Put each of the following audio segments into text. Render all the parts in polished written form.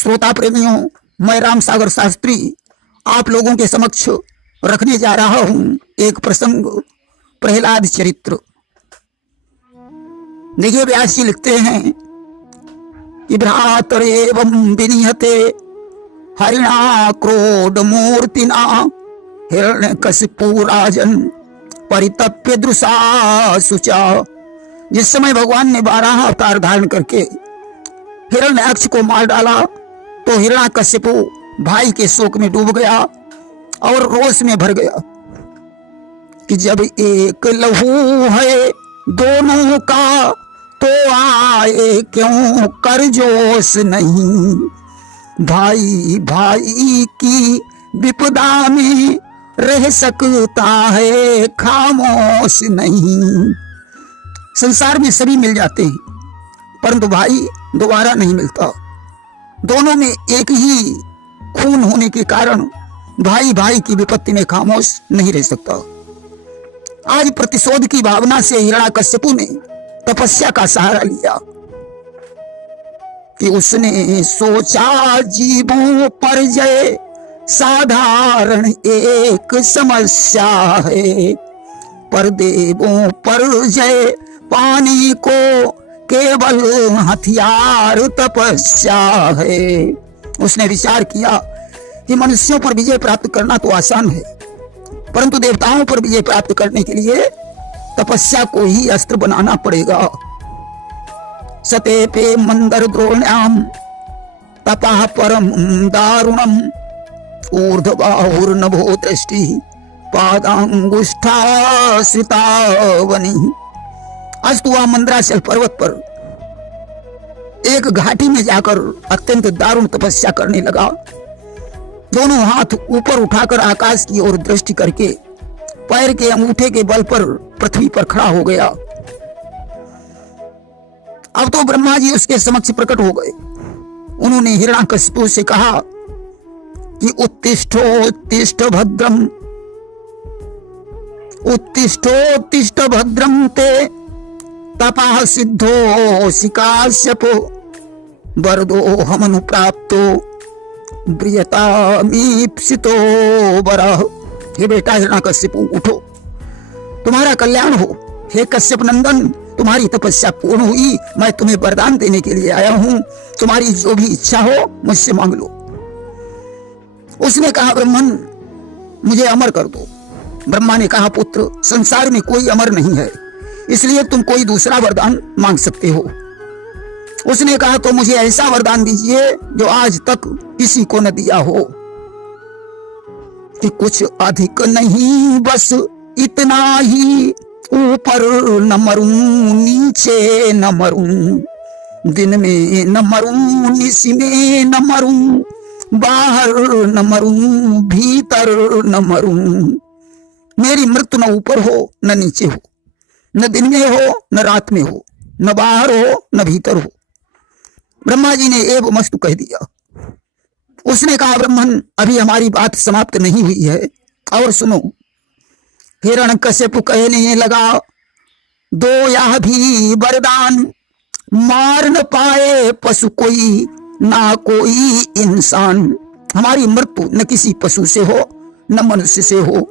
श्रोता प्रेमियों, मैं राम सागर शास्त्री आप लोगों के समक्ष रखने जा रहा हूं एक प्रसंग, प्रहलाद चरित्र। देखिए, व्यास जी लिखते हैं कि भ्रातरेवं विनिहते हरिणा क्रोध मूर्तिना हिरण्यकशिपु राजन परितप्य दृशा सुचा। जिस समय भगवान ने 12 अवतार धारण करके हिरण्याक्ष को मार डाला तो हिरण्याकशिपु भाई के शोक में डूब गया और रोष में भर गया कि जब एक लहू है दोनों का तो आए क्यों कर जोश नहीं। भाई भाई की विपदा में रह सकता है खामोश नहीं। संसार में सभी मिल जाते हैं परंतु भाई दोबारा नहीं मिलता। दोनों में एक ही खून होने के कारण भाई भाई की विपत्ति में खामोश नहीं रह सकता। आज प्रतिशोध की भावना से हिरण्याकशिपु ने तपस्या का सहारा लिया कि उसने सोचा जीवों पर जय साधारण एक समस्या है, पर देवों पर जय पाने को केवल हथियार तपस्या है। उसने विचार किया कि मनुष्यों पर विजय प्राप्त करना तो आसान है परंतु देवताओं पर विजय प्राप्त करने के लिए तपस्या को ही अस्त्र बनाना पड़ेगा। सते पे मंदर द्रोण्याम तपः परम दारुणम ऊर्ध्वबाहुर्नभो दृष्टि पादांगुष्ठा श्रितावनी। अस्तु वह मंदराचल पर्वत पर एक घाटी में जाकर अत्यंत दारुण तपस्या करने लगा। दोनों हाथ ऊपर उठाकर आकाश की ओर दृष्टि करके पैर के अंगूठे के बल पर पृथ्वी पर खड़ा हो गया। अब तो ब्रह्मा जी उसके समक्ष प्रकट हो गए। उन्होंने हिरण्याकशिपु से कहा कि उत्तिष्ठोत्तिष्ठ भद्रम, उत्तिष्ठोत्तिष्ठ भद्रम ते तपः सिद्धोऽसि काश्यपो वरदो हमनुप्राप्तो ब्रियतामीप्सितो वरः। हे बेटा हिरण्याकशिपु, उठो, तुम्हारा कल्याण हो। हे कश्यप नंदन, तुम्हारी तपस्या पूर्ण हुई। मैं तुम्हें वरदान देने के लिए आया हूं। तुम्हारी जो भी इच्छा हो मुझसे मांग लो। उसने कहा, ब्रह्मन मुझे अमर कर दो। ब्रह्मा ने कहा, पुत्र संसार में कोई अमर नहीं है, इसलिए तुम कोई दूसरा वरदान मांग सकते हो। उसने कहा, तो मुझे ऐसा वरदान दीजिए जो आज तक किसी को न दिया हो, कि कुछ अधिक नहीं बस इतना ही, ऊपर न मरूं नीचे न मरूं, दिन में न मरूं निशी में न मरूं, बाहर न मरूं भीतर न मरूं। मेरी मृत्यु न ऊपर हो न नीचे हो, न दिन में हो न रात में हो, न बाहर हो न भीतर हो। ब्रह्मा जी ने एव मस्तु कह दिया। उसने कहा, ब्रह्मन अभी हमारी बात समाप्त नहीं हुई है, और सुनो। हिरण्यकशिपु कहने लगा, दो यह भी वरदान, मार न पाए पशु कोई ना कोई इंसान। हमारी मृत्यु न किसी पशु से हो न मनुष्य से हो।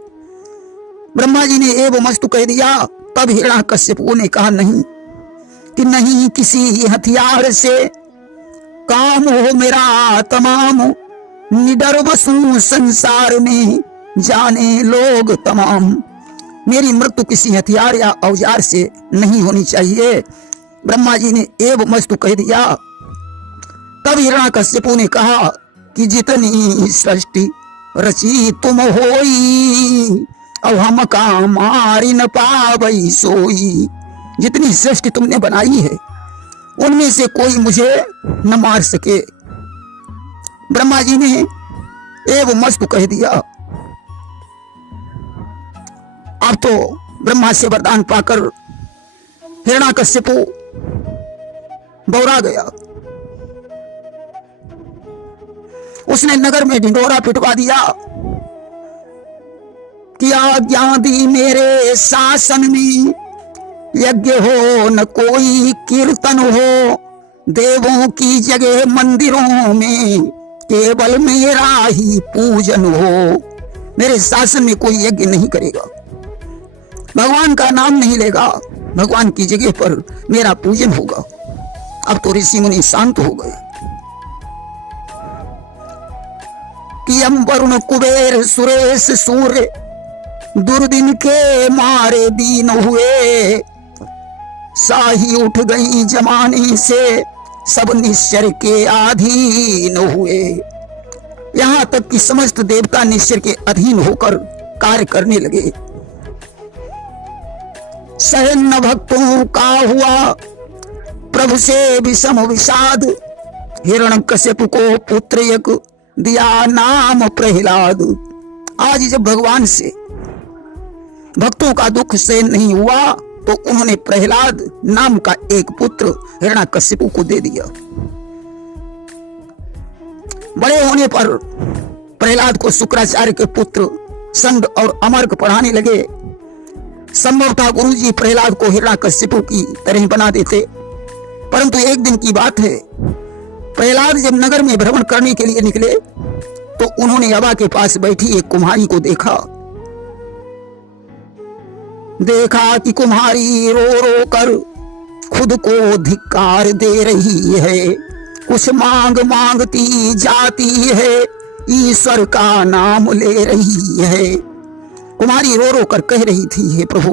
ब्रह्मा जी ने एव मस्तु कह दिया। तब हिरण्याकशिपु ने कहा, नहीं, कि नहीं किसी हथियार से काम हो मेरा तमाम, निडर बसूं संसार में जाने लोग तमाम। मेरी मृत्यु किसी हथियार या औजार से नहीं होनी चाहिए। ब्रह्मा जी ने एव मस्तु कह दिया। तब हिरण्याकशिपु ने कहा कि जितनी सृष्टि रची तुम होई, अब हम का मारी न पावई सोई। जितनी सृष्टि तुमने बनाई है उनमें से कोई मुझे न मार सके। ब्रह्मा जी ने एव मस्तु कह दिया। अब तो ब्रह्मा से वरदान पाकर हिरण्याकशिपु बौरा गया। उसने नगर में ढिंढोरा पिटवा दिया कि आज्ञा दी मेरे शासन में, यज्ञ हो न कोई कीर्तन हो, देवों की जगह मंदिरों में केवल मेरा ही पूजन हो। मेरे शासन में कोई यज्ञ नहीं करेगा, भगवान का नाम नहीं लेगा, भगवान की जगह पर मेरा पूजन होगा। अब तो ऋषि मुनि शांत हो गए कि वरुण कुबेर सुरेश सूर्य दुर्दिन के मारे दीन हुए। साही उठ गई जमाने से सब निश्चर के अधीन हुए। यहां तक कि समस्त देवता निश्चर के अधीन होकर कार्य करने लगे। सहन भक्तों का हुआ प्रभु से विषम विषाद। हिरण्यकश्यप को पुत्र एक दिया नाम प्रहलाद। आज जब भगवान से भक्तों का दुख सहन नहीं हुआ तो उन्होंने प्रहलाद नाम का एक पुत्र हिरण्यकश्यप को दे दिया। बड़े होने पर प्रहलाद को शुक्राचार्य के पुत्र संग और अमर्क पढ़ाने लगे। संभव था गुरुजी प्रहलाद को हिरण्यकश्यप की तरह बना देते, परंतु एक दिन की बात है, प्रहलाद जब नगर में भ्रमण करने के लिए निकले तो उन्होंने हवा के पास बैठी एक कुम्हारी को देखा कि कुम्हारी रो रो कर खुद को धिक्कार दे रही है। कुछ मांगती जाती है, ईश्वर का नाम ले रही है। कुम्हारी रो रो कर कह रही थी, हे प्रभु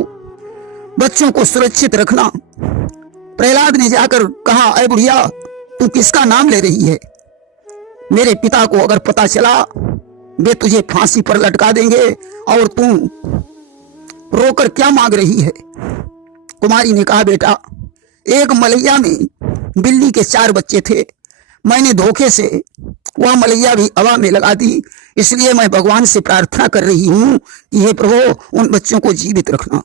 बच्चों को सुरक्षित रखना। प्रहलाद ने जाकर कहा, अरे बुढ़िया तू किसका नाम ले रही है? मेरे पिता को अगर पता चला वे तुझे फांसी पर लटका देंगे और तू रोकर क्या मांग रही है? कुमारी ने कहा, बेटा एक मलैया में बिल्ली के 4 बच्चे थे, मैंने धोखे से वह मलैया भी हवा में लगा दी, इसलिए मैं भगवान से प्रार्थना कर रही हूं कि हे प्रभु उन बच्चों को जीवित रखना।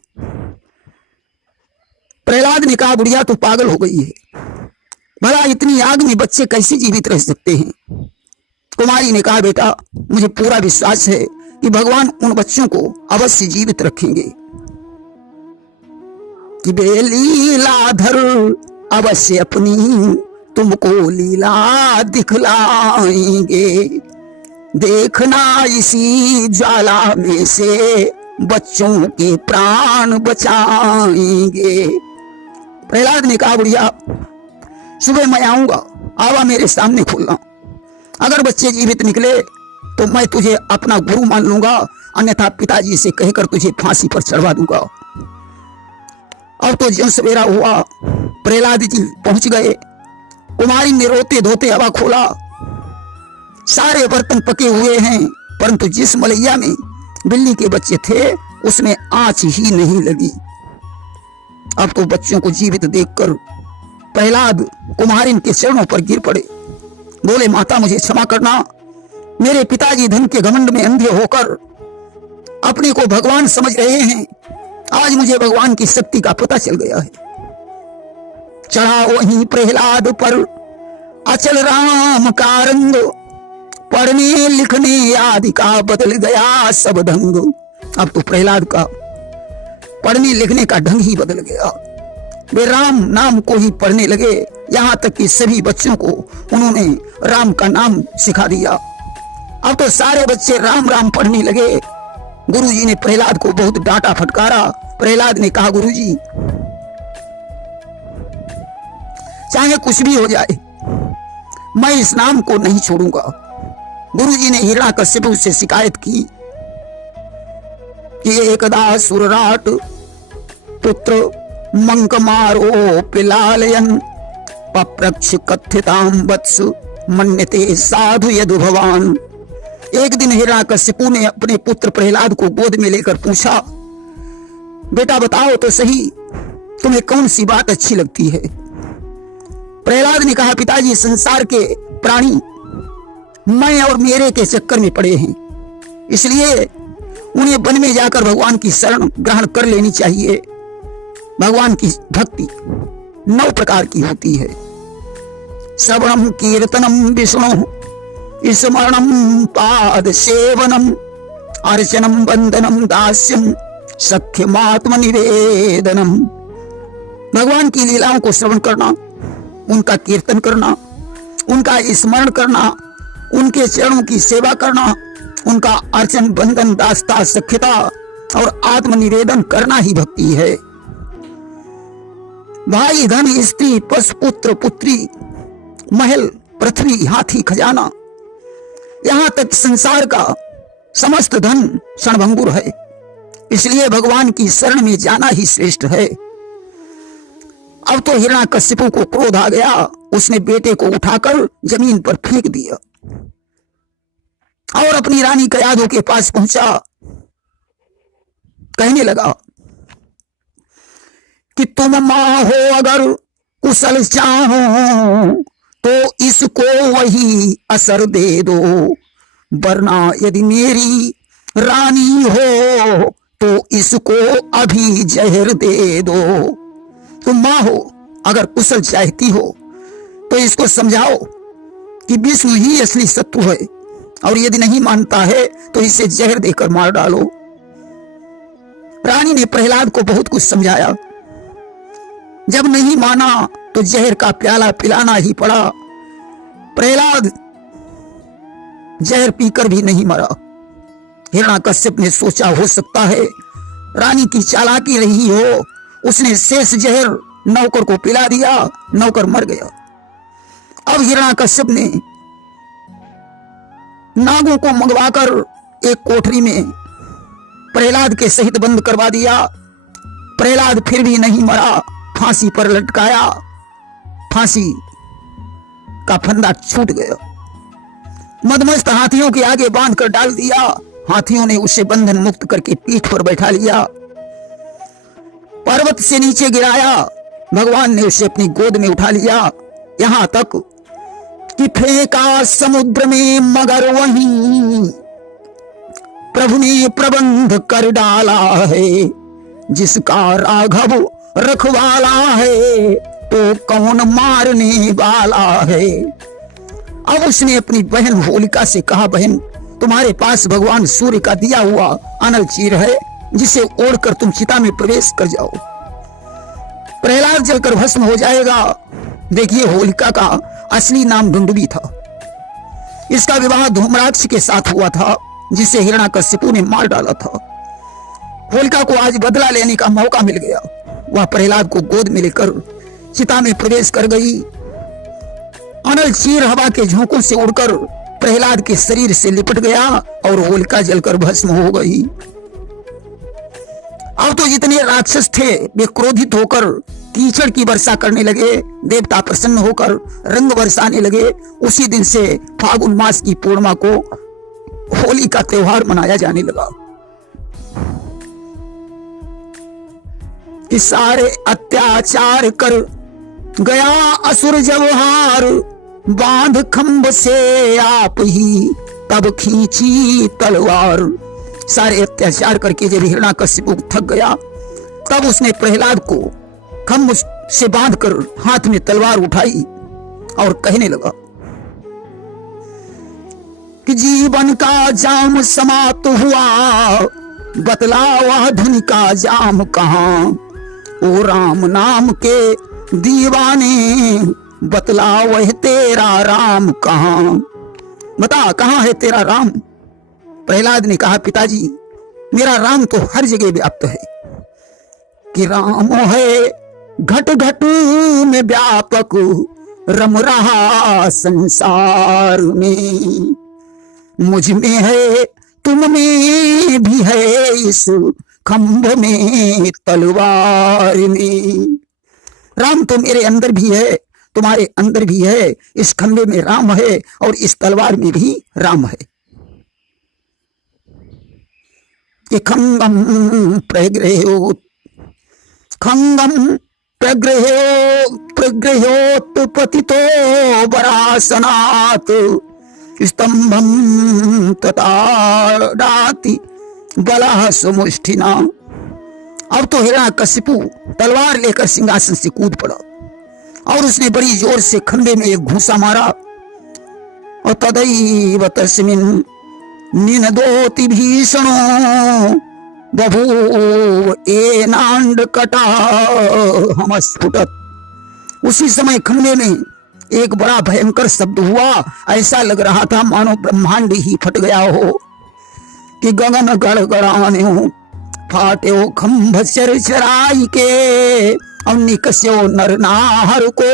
प्रहलाद ने कहा, बुढ़िया तू पागल हो गई है, भला इतनी आग में बच्चे कैसे जीवित रह सकते हैं? कुमारी ने कहा, बेटा मुझे पूरा विश्वास है कि भगवान उन बच्चों को अवश्य जीवित रखेंगे, कि वे लीलाधर अवश्य अपनी तुमको लीला दिखलाएंगे। देखना इसी ज्वाला में से बच्चों के प्राण बचाएंगे। प्रहलाद ने कहा, बुढ़िया सुबह मैं आऊंगा, आवा मेरे सामने खोलना। अगर बच्चे जीवित निकले तो मैं तुझे अपना गुरु मान लूंगा, अन्यथा पिताजी से कहकर तुझे फांसी पर चढ़वा दूंगा। अब तो ज्यों सवेरा हुआ प्रहलाद जी पहुंच गए। कुमारी ने रोते धोते हवा खोला, सारे बर्तन पके हुए हैं, परंतु जिस मलैया में बिल्ली के बच्चे थे उसमें आंच ही नहीं लगी। अब तो बच्चों को जीवित देखकर प्रहलाद कुमारिन के चरणों पर गिर पड़े, बोले, माता मुझे क्षमा करना, मेरे पिताजी धन के घमंड में अंधे होकर अपने को भगवान समझ रहे हैं, आज मुझे भगवान की शक्ति का पता चल गया है। चढ़ा वहीं प्रहलाद पर अचल राम का रंग, पढ़ने लिखने आदि का बदल गया सब ढंग। अब तो प्रहलाद का पढ़ने लिखने का ढंग ही बदल गया, वे राम नाम को ही पढ़ने लगे, यहाँ तक कि सभी बच्चों को उन्होंने राम का नाम सिखा दिया। अब तो सारे बच्चे राम राम पढ़ने लगे। गुरुजी ने प्रहलाद को बहुत डांटा फटकारा। प्रहलाद ने कहा, गुरुजी चाहे कुछ भी हो जाए मैं इस नाम को नहीं छोड़ूंगा। गुरुजी ने हिरण्यकश्यप से शिकायत की कि एकदा सुरराट पुत्र मंक मारो पिलालयन पप्रक्ष कथिताम वत्स मन्यते साधु यदु भवान। एक दिन हिरण्यकश्यप ने अपने पुत्र प्रहलाद को गोद में लेकर पूछा, बेटा बताओ तो सही तुम्हें कौन सी बात अच्छी लगती है? प्रहलाद ने कहा, पिताजी संसार के प्राणी मैं और मेरे के चक्कर में पड़े हैं, इसलिए उन्हें वन में जाकर भगवान की शरण ग्रहण कर लेनी चाहिए। भगवान की भक्ति 9 प्रकार की होती है। श्रवणम कीर्तनम विष्णु स्मरणम पाद सेवनम अर्चनम वंदनम दास्यम सख्यमात्म निवेदनम। भगवान की लीलाओं को श्रवण करना, उनका कीर्तन करना, उनका स्मरण करना, उनके चरणों की सेवा करना, उनका अर्चन बंधन दास्ता सख्यता और आत्मनिवेदन करना ही भक्ति है। भाई धन स्त्री पशु पुत्र पुत्री महल पृथ्वी हाथी खजाना, यहां तक संसार का समस्त धन क्षणभंगुर है। इसलिए भगवान की शरण में जाना ही श्रेष्ठ है। अब तो हिरण्याकशिपु को क्रोध आ गया। उसने बेटे को उठाकर जमीन पर फेंक दिया और अपनी रानी कयाधु के पास पहुंचा। कहने लगा कि तुम मां हो अगर कुशल चाहो तो इसको वही असर दे दो, वरना यदि मेरी रानी हो तो इसको अभी जहर दे दो। तुम मां हो अगर कुशल चाहती हो तो इसको समझाओ कि विष्णु ही असली शत्रु है, और यदि नहीं मानता है तो इसे जहर देकर मार डालो। रानी ने प्रहलाद को बहुत कुछ समझाया। जब नहीं माना तो जहर का प्याला पिलाना ही पड़ा। प्रहलाद जहर पीकर भी नहीं मरा। हिरण्याकश्यप ने सोचा हो सकता है रानी की चालाकी रही हो, उसने शेष जहर नौकर को पिला दिया, नौकर मर गया। अब हिरण्याकश्यप ने नागों को मंगवाकर एक कोठरी में प्रहलाद के सहित बंद करवा दिया। प्रहलाद फिर भी नहीं मरा, फांसी पर लटकाया। फांसी का फंदा छूट गया। मदमस्त हाथियों के आगे बांध कर डाल दिया। हाथियों ने उसे बंधन मुक्त करके पीठ पर बैठा लिया। पर्वत से नीचे गिराया। भगवान ने उसे अपनी गोद में उठा लिया, यहां तक कि फेंका समुद्र में, मगर वहीं प्रभु ने प्रबंध कर डाला है। जिसका राघव रखवाला है तो कौन मारने वाला है। अब उसने अपनी बहन होलिका से कहा, बहन तुम्हारे पास भगवान सूर्य का दिया हुआ अनल चीर है, जिसे ओढ़कर तुम चिता में प्रवेश कर जाओ। प्रहलाद जलकर भस्म हो जाएगा। देखिए, होलिका का असली नाम डुंडुबी था। इसका विवाह धूम्राक्ष के साथ हुआ था, जिसे हिरण्याकशिपु ने मार डाला था। होलिका को आज बदला लेने का मौका मिल गया। वह प्रहलाद को गोद में लेकर चिता में प्रवेश कर गई। अनल चीर हवा के झोंकों से उड़कर प्रहलाद के शरीर से लिपट गया और होलिका जलकर भस्म हो गई। अब तो जितने राक्षस थे वे क्रोधित होकर कीचड़ की वर्षा करने लगे। देवता प्रसन्न होकर रंग बरसाने लगे। उसी दिन से फागुन मास की पूर्णिमा को होली का त्योहार मनाया जाने लगा। कि सारे अत्याचार कर गया असुर जब हार, बांध खंभ से आप ही तब खींची तलवार। सारे अत्याचार करके जब हिरण्याकशिपु थक गया, तब उसने प्रहलाद को खंभ से बांधकर हाथ में तलवार उठाई और कहने लगा कि जीवन का जाम समाप्त हुआ, बतला वह धन का जाम कहां। ओ राम नाम के दीवाने, बतला वह तेरा राम कहां। बता, कहां है तेरा राम। प्रहलाद ने कहा, पिताजी मेरा राम तो हर जगह व्याप्त है। कि राम है घट घट में व्यापक, रम रहा संसार में। मुझ में है तुम में भी है, इस खंभ में तलवार में। राम तो मेरे अंदर भी है, तुम्हारे अंदर भी है। इस खंभे में राम है और इस तलवार में भी राम है। कि खंगम प्रग्रहो खंगम प्रग्रहोत्पतितो वरासनात्, स्तंभम तताड़ाति बलः सुमुष्टिना। अब तो हिरण्याकशिपु तलवार लेकर सिंहासन से कूद पड़ा और उसने बड़ी जोर से खंभे में एक घूंसा मारा। और तदैव तस्मिन् निनदोति भीषणो, बभूव एनांड कटा हमस्फुटत्। उसी समय खंभे में एक बड़ा भयंकर शब्द हुआ। ऐसा लग रहा था मानो ब्रह्मांड ही फट गया हो कि गगन गड़गड़ाने हो। फाटे हो खंभ चरचराई के, और निकस्यो नर नाहर को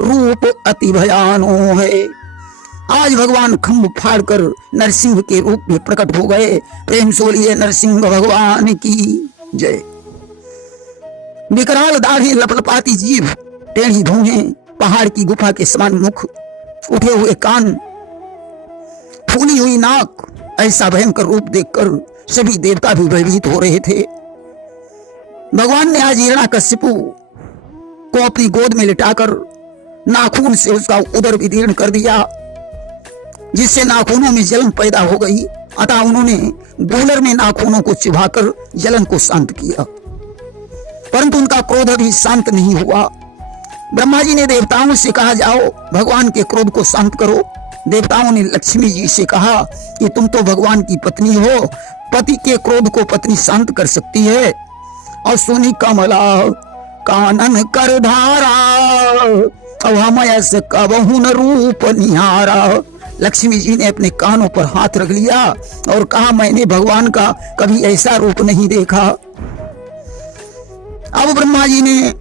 रूप अति भयानो है। आज भगवान खंभ फाड़कर नरसिंह के रूप में प्रकट हो गए। प्रेम से बोलिए नरसिंह भगवान की जय। विकराल दाढ़ी, लपलपाती जीभ, टेढ़ी भौहें, पहाड़ की गुफा के समान मुख, उठे हुए कान, फूली हुई नाक, ऐसा भयंकर रूप देखकर सभी देवता भी भयभीत हो रहे थे। भगवान ने आज हिरण्याकश्यपु को अपनी गोद में लिटाकर नाखून से उसका उदर विदीर्ण कर दिया, जिससे नाखूनों में जलन पैदा हो गई। अतः उन्होंने गूलर में नाखूनों को चिबाकर जलन को शांत किया, परंतु उनका क्रोध अभी शांत नहीं हुआ। ब्रह्मा जी ने देवताओं से कहा, जाओ भगवान के क्रोध को शांत करो। देवताओं ने लक्ष्मी जी से कहा कि तुम तो भगवान की पत्नी हो, पति के क्रोध को पत्नी शांत कर सकती है। और सुनी कमला कानन कर धारा, अब हम ऐसे कबहु न रूप निहारा। लक्ष्मी जी ने अपने कानों पर हाथ रख लिया और कहा, मैंने भगवान का कभी ऐसा रूप नहीं देखा। अब ब्रह्मा जी ने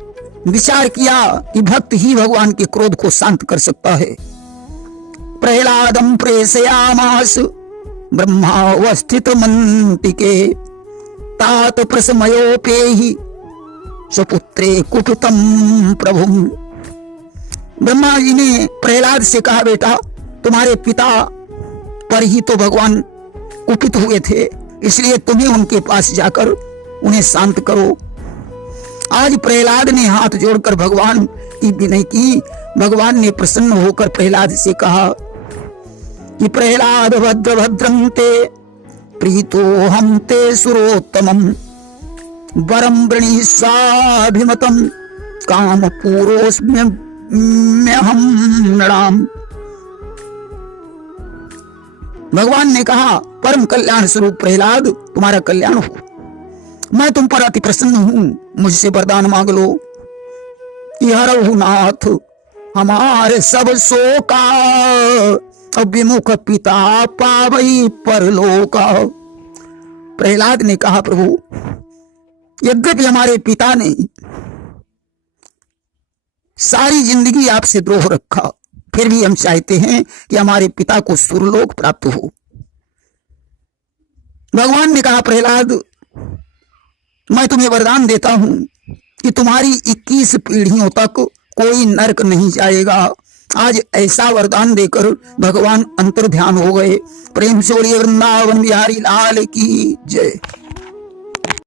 विचार किया कि भक्त ही भगवान के क्रोध को शांत कर सकता है। प्रहलादम प्रेषयामास ब्रह्मावस्थित मंतिके, तात प्रसमयोपेहि सुपुत्रे कुपितम प्रभुम। ब्रह्मा जी ने प्रहलाद से कहा, बेटा तुम्हारे पिता पर ही तो भगवान कुपित हुए थे, इसलिए तुम्हें उनके पास जाकर उन्हें शांत करो। आज प्रहलाद ने हाथ जोड़कर भगवान की विनय की। भगवान ने प्रसन्न होकर प्रहलाद से कहा कि प्रहलाद भद्र भद्रं ते प्रीतो हम ते सुरोत्तमं, वरम वृणीस्वाभिमतं काम पूरोस्म्यहं नृणाम्। भगवान ने कहा, परम कल्याण स्वरूप प्रहलाद तुम्हारा कल्याण हो, मैं तुम पर अति प्रसन्न हूं, मुझसे वरदान मांग लो कि हरहु नाथ हमारे सब शोका, विमुख पिता पावई परलोका। प्रहलाद ने कहा, प्रभु यद्यपि हमारे पिता ने सारी जिंदगी आपसे द्रोह रखा, फिर भी हम चाहते हैं कि हमारे पिता को सुरलोक प्राप्त हो। भगवान ने कहा, प्रहलाद मैं तुम्हें वरदान देता हूं कि तुम्हारी 21 पीढ़ियों तक कोई नरक नहीं जाएगा। आज ऐसा वरदान देकर भगवान अंतर्ध्यान हो गए। प्रेम से बोलिए वृंदावन बिहारी लाल की जय।